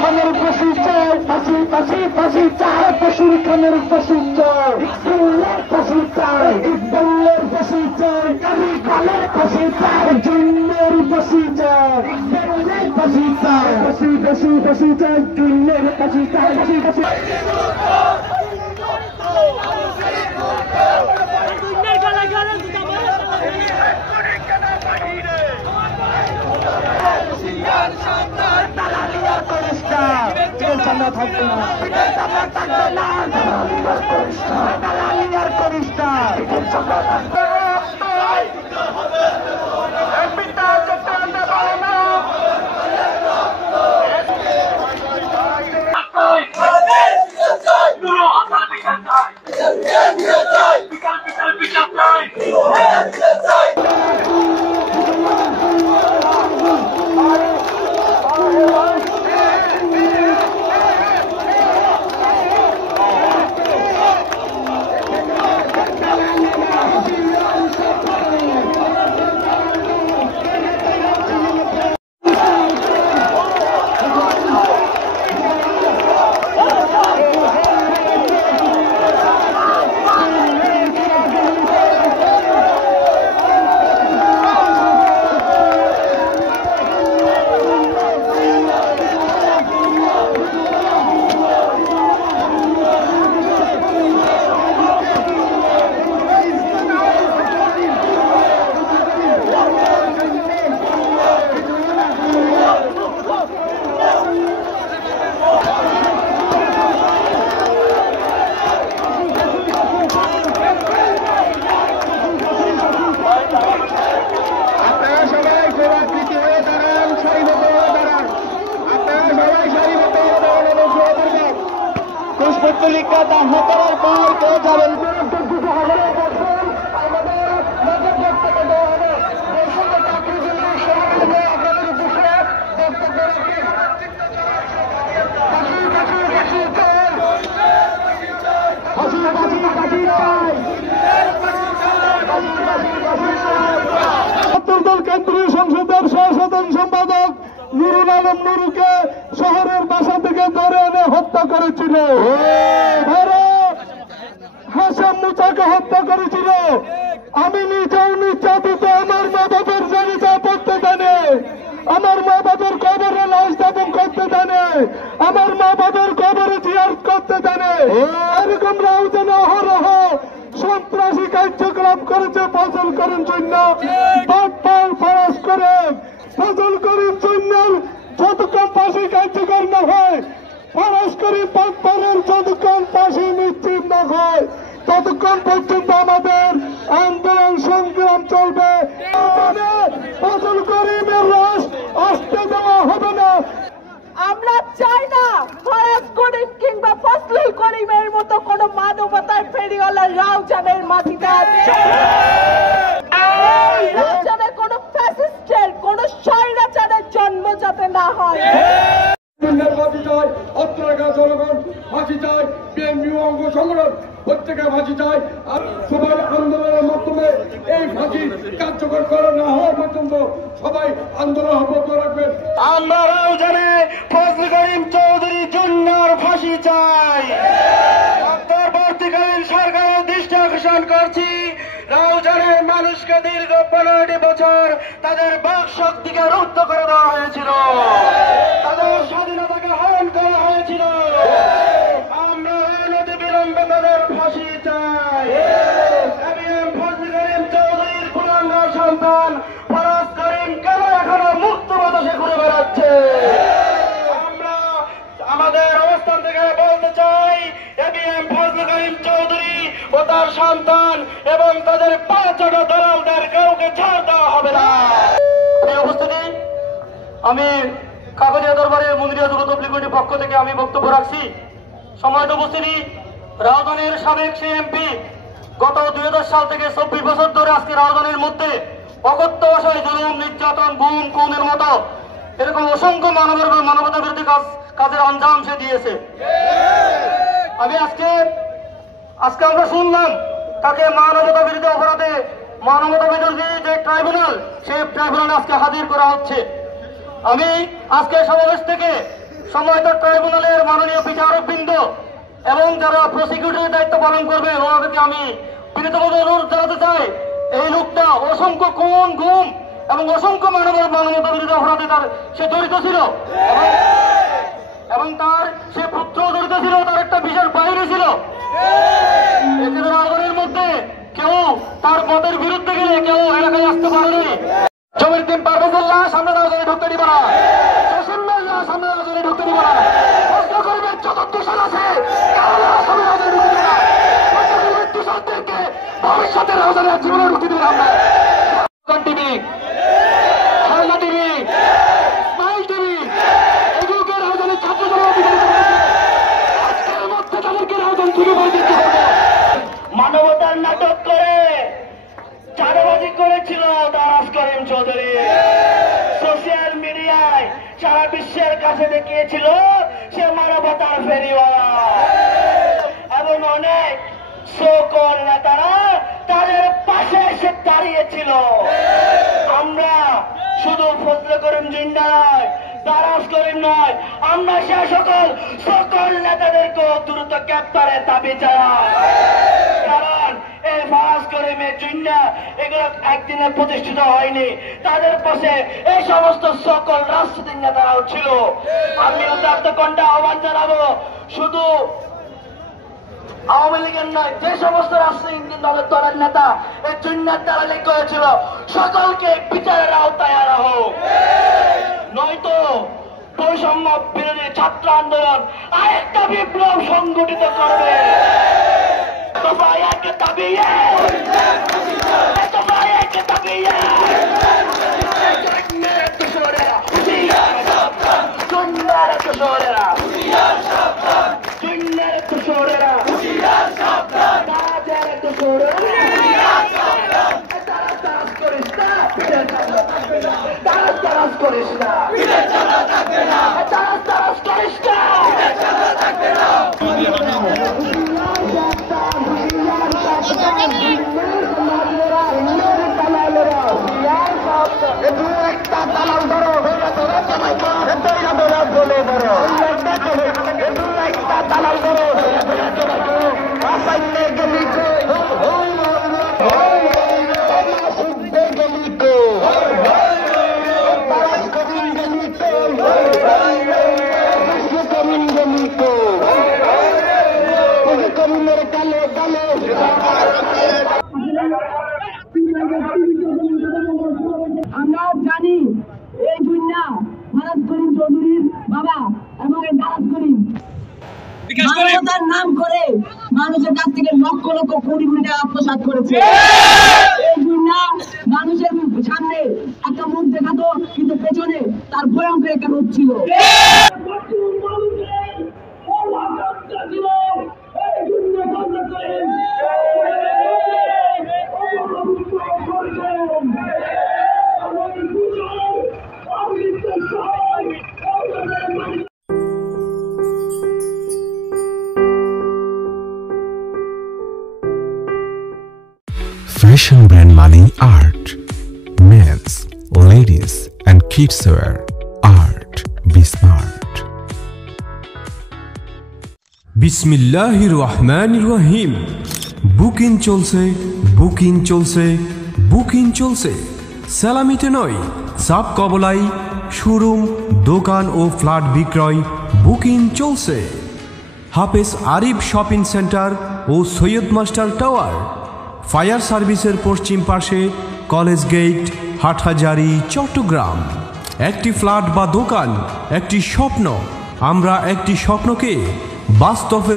খানের ফাঁসি চাই, ফাঁসি ফাঁসি ফাঁসি চাই, বশির খানের ফাঁসি চাই, ইকবালের ফাঁসি চাই, ইকবালের ফাঁসি চাই, কালী খানের ফাঁসি চাই, জুন্নের ফাঁসি চাই, ইকবালের ফাঁসি চাই, ফাঁসি ফাঁসি ফাঁসি চাই, জুন্নের ফাঁসি চাই, ফাঁসি ফাঁসি থাকবে না, দালালিয়ার করিস্তা পত্রিকা দাহ করার পর কেউ যাবেন কেন্দ্রীয় সংসদের সহসাধারণ সম্পাদক নুরুল আলম নুরুকে শহরের বাসা থেকে ধরে এনে হত্যা করেছিল, হাসান মুসাকে হত্যা করেছিল। আমি নিজেও নির্যাতিত, আমার মা বাবার জানাজা পড়তে জানে, আমার মা বাবার কবরে লাশ দাফন করতে জানে, আমার মা বাবার কবরে জিয়ারত করতে জানে। এরকম রাউজান অহরহ সন্ত্রাসী কার্যক্রম করেছে ফজল করিম জন্য, ফরাজ করেন ফজল করিম জন্য যতক্ষণ ফাঁসি কার্যকর না হয়, ফরাজ করিম পাকপারের যতক্ষণ ফাঁসি নিশ্চিত না হয়, ততক্ষণ পর্যন্ত আমাদের আন্দোলন সংগ্রাম চলবে। ফজল করিমের রস আসতে দেওয়া হবে না। আমরা চাই না ফরাজ করিম কিংবা ফজলুল করিমের মতো কোন মানবতার ফেরিওয়ালা রাউজানের মাটিতে আছে। রাউজানে কোন ফ্যাসিস্টের কোন স্বৈরাচারের জন্ম যাতে না হয়। ফাঁসি চাই, অত্যাচার জনগণ ফাঁসি চাই, বিএনপি অঙ্গ সংগঠন প্রত্যেকে ফাঁসি চাই। আর সবাই আন্দোলনের মাধ্যমে এই ফাঁসি কার্যকর করা না হওয়া পর্যন্ত সবাই আন্দোলন অব্যাহত রাখবেন। আমরাও জানি ফজল করিম চৌধুরী জুন্নার ফাঁসি চাই। অন্তর্বর্তীকালীন সরকারের দৃষ্টি আকর্ষণ করছি, রাউজানের মানুষকে দীর্ঘ 15টি বছর তাদের বাক শক্তিকে রুদ্ধ করে দেওয়া হয়েছিল, তাদের স্বাধীনতাকে হরণ করা হয়েছিল। আমরা অনতি বিলম্বে তাদের ফাঁসি চাই। ফজল করিম চৌধুরীর পূর্ণাঙ্গ সন্তান ফরাজ করিম কেন এখনো মুক্ত বাতাসে ঘুরে বেড়াচ্ছে? আমরা আমাদের অবস্থান থেকে বলতে চাই, ফজল করিম চৌধুরী ও তার সন্তান এবং তাদের 5 দালালদের কাউকে ছাড় দেওয়া হবে না। উপস্থিতি, আমি কাগজিয়া দরবারের মুন্দিরিয়া যুব তবলিগ কমিটির পক্ষ থেকে আমি বক্তব্য রাখছি। সময়ত উপস্থিতি, রাউজানের সাবেক এমপি গত 2010 সাল থেকে 24 বছর ধরে আজকে রাউজানের মধ্যে অকথ্য ভাষায় জুলুম, নির্যাতন, গুম, খুনের মতো এরকম অসংখ্য মানবতা বিরোধী কাজের আঞ্জাম সে দিয়েছে। আমি আজকে আমরা শুনলাম তাকে মানবতা বিরোধী অপরাধে মানবতা বিরোধী যে ট্রাইব্যুনাল, সেই ট্রাইব্যুনালে আজকে হাজির করা হচ্ছে। আমি আজকে সমাবেশ থেকে সম্মানিত ট্রাইব্যুনালের মাননীয় বিচারকবৃন্দ এবং যারা প্রসিকিউটরের দায়িত্ব পালন করবে ওনাদেরকে আমি বিনীতভাবে অনুরোধ জানাতে চাই, এই লোকটা অসংখ্য খুন গুম এবং অসংখ্য মানবতা বিরোধী অপরাধে সে জড়িত ছিল এবং তার সে পুত্র জড়িত ছিল, তার একটা বিশাল বাহিনী ছিল। এদের আগুনের মধ্যে কেউ তার মতের বিরুদ্ধে গেলে কেউ এলাকায় আসতে পারেনি। জমির দিন পারভেজুল্লাহ সামনে রাজধানী ঢুকতে দিব না, সামনে রাজধানী ঢুকতে দিব না, কর্মীর যত দূষণ আছে সামনে রাজধানী ঢুকতে দিব না, দূষণদেরকে ভবিষ্যতের রাজধানী জীবনে ঢুকতে দিব না। টিভি, খেলনা টিভি, স্মাইল টিভি, এগুলোকে রাজধানী ছাত্র জনতা আজকের মধ্যে তাদেরকে রাজধানী থেকে বই দিতে হবে। মানবতার নাটক করে চাঁদাবাজি করেছিল দারাজ করিম চৌধুরী, সোশ্যাল মিডিয়ায় সারা বিশ্বের কাছে দেখিয়েছিল সে মানবতার ফেরিওয়ালা এবং অনেক সকল নেতারা তাদের পাশে এসে দাঁড়িয়েছিল। আমরা শুধু ফজলে করিম জিন্না নয়, দারাজ করিম নয়, আমরা সে সকল নেতাদেরকেও দ্রুত গ্রেপ্তারে দাবি জানাই। কারণ এই ফারাজ করিমের জিন্না এগুলো একদিনে প্রতিষ্ঠিত হয়নি, তাদের পাশে এই সমস্ত সকল রাজনৈতিক নেতারাও ছিল। আমি উদাত্ত কণ্ঠে আহ্বান জানাবো, শুধু আওয়ামী লীগের নয়, যে সমস্ত রাজনৈতিক দলের নেতা এই জুন্নার দালালি করেছিল সকলকে বিচারের আওতায় আনা হোক, নয়তো বৈষম্য বিরোধী ছাত্র আন্দোলন আরেকটা বিপ্লব সংগঠিত করবে। করিস না, একটা দালাল ধরো, একটা দালাল ধরো, আমরাও জানি এই জুন্না ফারাজ করিম চৌধুরীর বাবা এবং এই দারাজ করিম মানবতার নাম করে মানুষের কাছ থেকে লক্ষ লক্ষ কোটি কোটি টাকা আত্মসাৎ করেছে। এই জুন্না মানুষের সামনে একটা মুখ দেখাতো, কিন্তু পেছনে তার ভয়ঙ্কর একটা রূপ ছিল। Fashion brand Mani Art, men's, ladies and kids wear. Art, be smart. বিসমিল্লাহির রহমানির রহিম। বুকিং চলছে সালামিতে নয়, সাব কবলাই, শোরুম, দোকান ও ফ্ল্যাট বিক্রয় বুকিং চলছে। হাফেজ আরিফ শপিং সেন্টার ও সৈয়দ মাস্টার টাওয়ার, ফায়ার সার্ভিসের পশ্চিম পাশে, কলেজ গেট, হাটহাজারী, চট্টগ্রাম। একটি ফ্ল্যাট বা দোকান, একটি স্বপ্ন। আমরা একটি স্বপ্নকে বাস্তবে